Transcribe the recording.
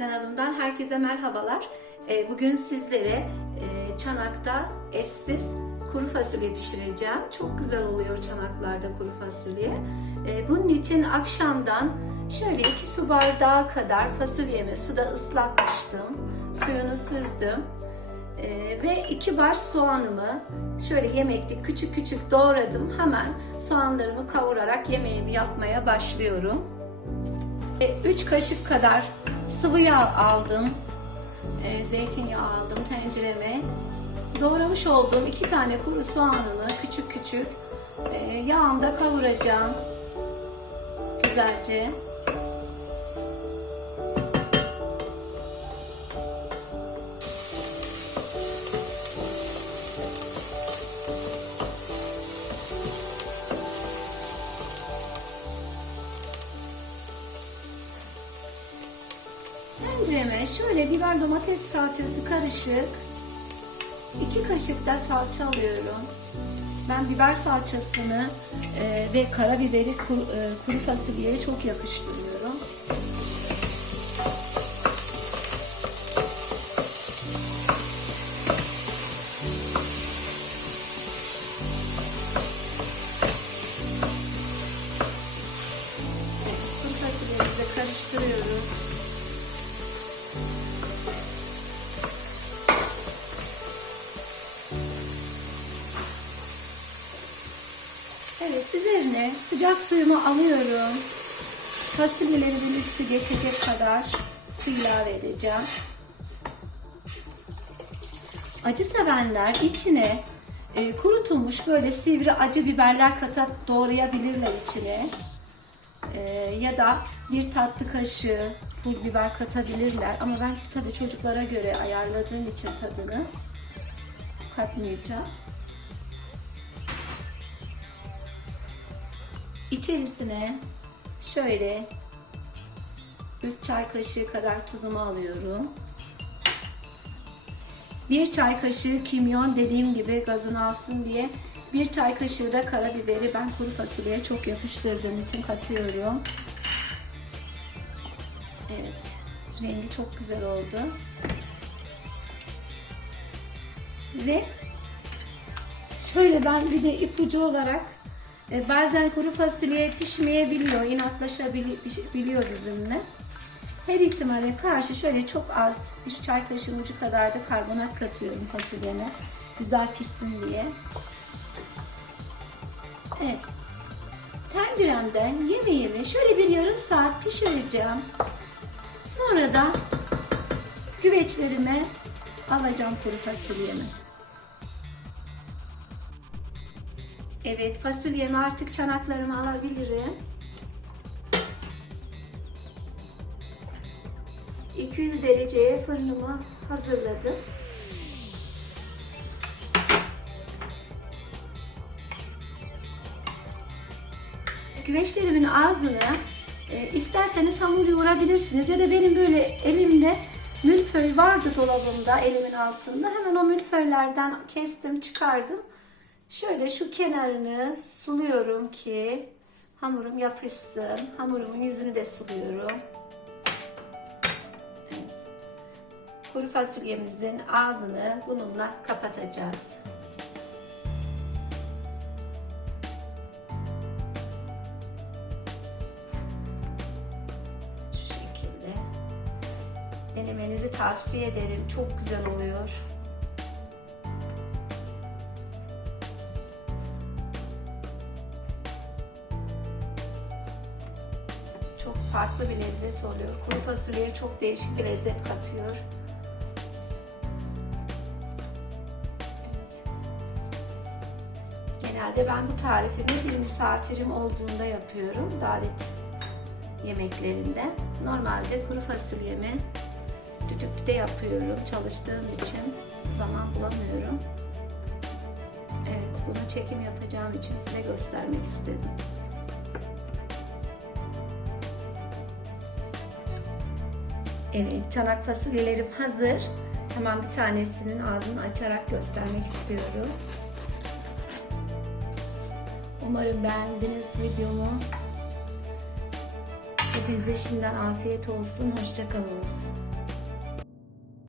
kanalımdan herkese merhabalar. Ee, Bugün sizlere e, çanakta eşsiz kuru fasulye pişireceğim. Çok güzel oluyor çanaklarda kuru fasulye. Ee, Bunun için akşamdan şöyle 2 su bardağı kadar fasulyemi suda ıslatmıştım. Suyunu süzdüm. Ee, ve iki baş soğanımı şöyle yemeklik küçük küçük doğradım. Hemen soğanlarımı kavurarak yemeğimi yapmaya başlıyorum. 3 kaşık kadar sıvı yağ aldım. E, zeytinyağı aldım tencereme. Doğramış olduğum iki tane kuru soğanımı küçük küçük e, yağımda kavuracağım. Güzelce. Tencereme şöyle biber domates salçası karışık iki kaşık da salça alıyorum. Ben biber salçasını e, ve karabiberi kuru, e, kuru fasulyeye çok yakıştırıyorum. Evet, kuru fasulyemizi karıştırıyoruz. Üzerine sıcak suyumu alıyorum. Fasulyelerimin üstü geçecek kadar su ilave edeceğim. Acı sevenler içine e, kurutulmuş böyle sivri acı biberler katıp doğrayabilirler içine. E, ya da bir tatlı kaşığı pul biber katabilirler. Ama ben tabii çocuklara göre ayarladığım için tadını katmayacağım. İçerisine şöyle 3 çay kaşığı kadar tuzumu alıyorum. 1 çay kaşığı kimyon dediğim gibi gazını alsın diye 1 çay kaşığı da karabiberi ben kuru fasulyeye çok yapıştırdığım için katıyorum. Evet. Rengi çok güzel oldu. Ve şöyle ben bir de ipucu olarak e, bazen kuru fasulye pişmeyebiliyor, inatlaşabiliyor bizimle. Her ihtimale karşı şöyle çok az bir çay kaşığı ucu kadar da karbonat katıyorum fasulyeme. Güzel pişsin diye. Evet. Tenceremde yemeğimi şöyle bir yarım saat pişireceğim. Sonra da güveçlerime alacağım kuru fasulyemi. Evet, fasulyemi artık çanaklarıma alabilirim. 200 dereceye fırınımı hazırladım. Güveçlerimin ağzını e, isterseniz hamur yoğurabilirsiniz ya da benim böyle elimde mülföy vardı dolabımda elimin altında. Hemen o mülföylerden kestim, çıkardım. Şöyle şu kenarını suluyorum ki hamurum yapışsın. Hamurumun yüzünü de suluyorum. Evet. Kuru fasulyemizin ağzını bununla kapatacağız. Şu şekilde. Denemenizi tavsiye ederim. Çok güzel oluyor. Çok farklı bir lezzet oluyor. Kuru fasulyeye çok değişik bir lezzet katıyor. Genelde ben bu tarifimi bir misafirim olduğunda yapıyorum. Davet yemeklerinde. Normalde kuru fasulyemi düdüklüde yapıyorum. Çalıştığım için zaman bulamıyorum. Evet, bunu çekim yapacağım için size göstermek istedim. Evet, çanak fasulyelerim hazır. Hemen bir tanesinin ağzını açarak göstermek istiyorum. Umarım beğendiniz videomu. Hepinize şimdiden afiyet olsun. Hoşçakalınız.